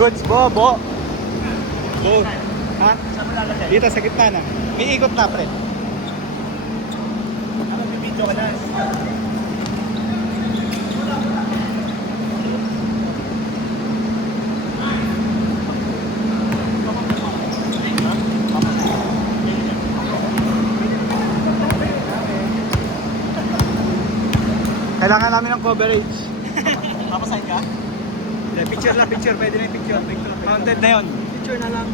Goods, bobo. Go. Ha? Saan mo lalagay? Dito sa gitna na. May ikot na, pre. Ano, bibidyo ka na? Kailangan namin ng coverage. Papasign ka? Hindi, picture lang, picture. Pwede na yung picture. Counted na yun. Picture na lang.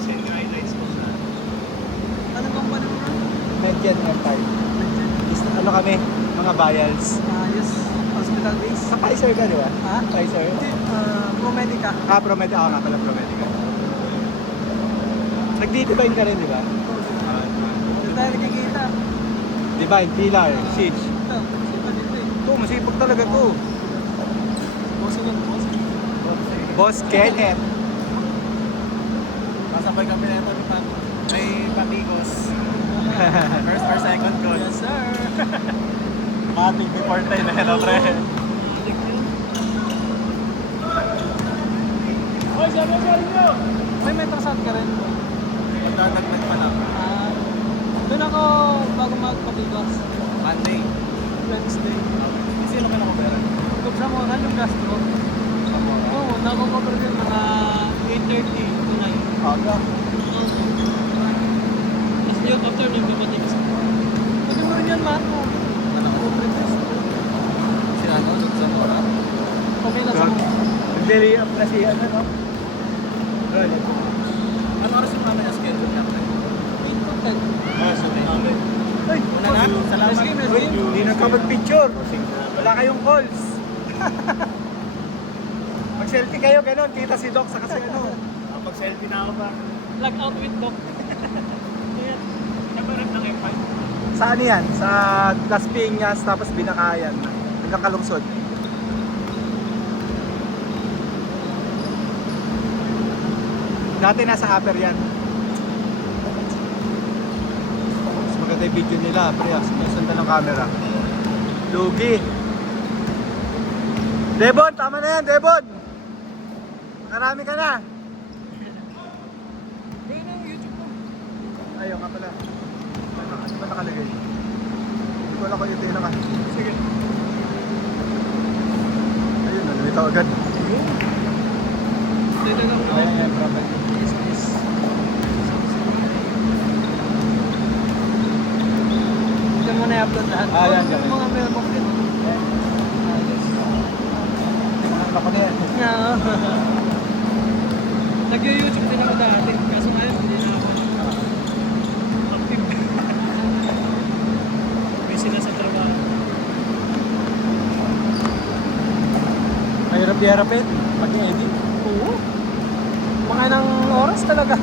Send yung highlights mo sa... Anong company mo na? Medyan time. Ano kami? Mga vials. Yes. Hospital base. Sa Pfizer ka, di ba? Ha? Pfizer? Promedica. Promedica. Ako nga pala, Promedica. Nag-divine ka rin, di ba? Doon tayo nakikita. Divine, Pilar, Siege. Ito. Sito dito eh. Ito, masipag talaga to. Bossing yun. Bossing. Boss Kenneth. Masabay kami na ito ni Pat. May patigos. First or second goal. Yes, sir. Matik before time. Hello, pre. Hoy, sabi nyo! May metrosat ka rin. Magdadagdag pa lang. Doon ako bago magpatigos. Monday. Wednesday. Sino ka nakapera? Kung sa mga yung gastro. Oo, nako-cover din mga 8:30 to 9. Aga. Tapos yung after nung papatigos. Pwede mo rin yan, man. Sinano? Sa Mora? Okay na sa mga. Nag-delay up na siya, ano? Ano oras yung mama niya schedule niya? 8 to 10. Ah, sabi namin. Ay, Una na, salamat. Uy, Hindi na ka mag-picture. Wala kayong calls. Mag-selfie kayo, ganun. Kita si Doc sa kasi ano. Pag-selfie na ako ba? Log out with Doc. Ayan. Nabarag ng F5. Saan yan? Sa Las Piñas, tapos Binakayan. Hanggang Kalungsod. Dati nasa upper yan. Mas maganda yung video nila, pre. Sumusundan ng camera. Lugi. Devon, tama na yan, Devon! Marami ka na. Ayun na yung YouTube mo. Ayaw nga pala. Ano ba nakalagay? Hindi ko alam kung yung tinaka. Sige. Ayun, nalito agad. Dito lang ako. Ayan, property. Yes, yes. Diyan mo na i-upload lahat. Ah, yan, yan. Mga mailbox din. Ako na yan. Nag-YouTube din ako dati. Kaso ngayon, hindi na ako. Active. Busy na sa trabaho. Mahirap-hirapin. Pag-edit. Oo. Mga ilang oras talaga.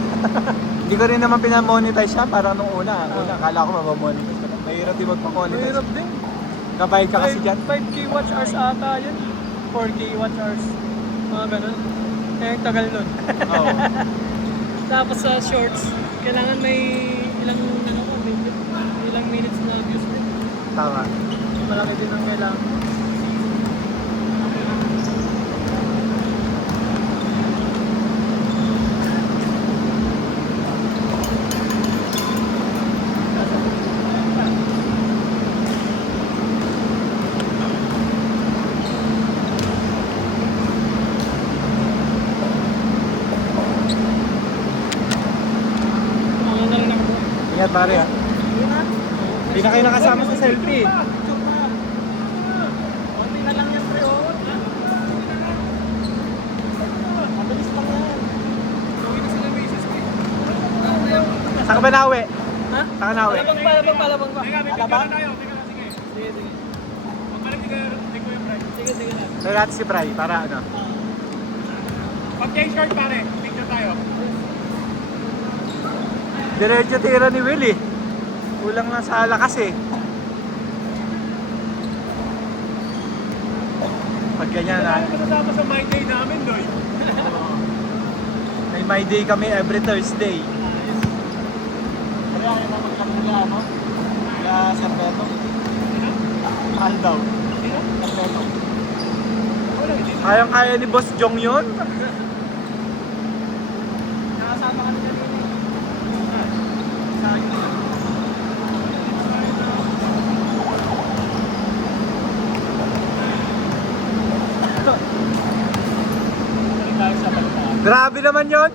Hindi ko rin naman pinamonetize siya parang nung una. Akala ko mabamonetize ko. Mahirap din magpamonetize. Mahirap din. Kabayad ka kasi dyan. 5K watch hours ata yun. 4K watch hours. Mga ganun. Kaya yung tagal nun. Oo. Tapos sa shorts, kailangan may ilang ilang minutes na views din. Tama. Malaki din ang kailangan. Ang na rin ako. Ingat pare ha. Hindi na kayo nakasama sa selfie. Konti na lang yan, pre. Mabilis lang yan. Gawin na sila basis ko. Saan ka ba nauwi? Ha? Saan ka nauwi? Palabang pa. Alabang? Sige, sige. Magkalim di ko yung price. Sige, sige lang. So natin si Bray para ano. Pag-change card pare, picture tayo. Diretso tira ni Willie. Kulang lang sa lakas eh. Pag ganyan na. Kasama sa my day namin, Doy. May my day kami every Thursday. Kaya yung mga kapila, no? Kaya Sir Beto. Mahal daw. Sino? Sir Beto. Wala, hindi na. Kayang-kaya ni Boss Jong yun. Nakasama kami kanina. Sayang na. Balik tayo sa balitaan. Grabe naman yun.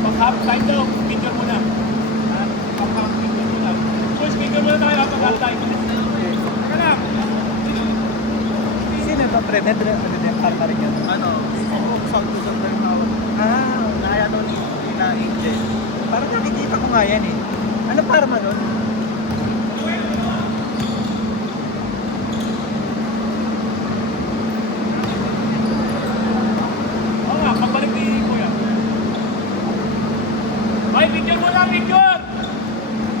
Pag-half time daw, speaker muna. Pag-half speaker muna. So, speaker muna tayo pag-half time. Teka lang. Sino ito? Pre-med? Karma rin yun. Ano, sound to sound na yung hawak. Ah, Naya daw ni na Angel. parang nakikita ko nga yan eh. Ano Parma nun?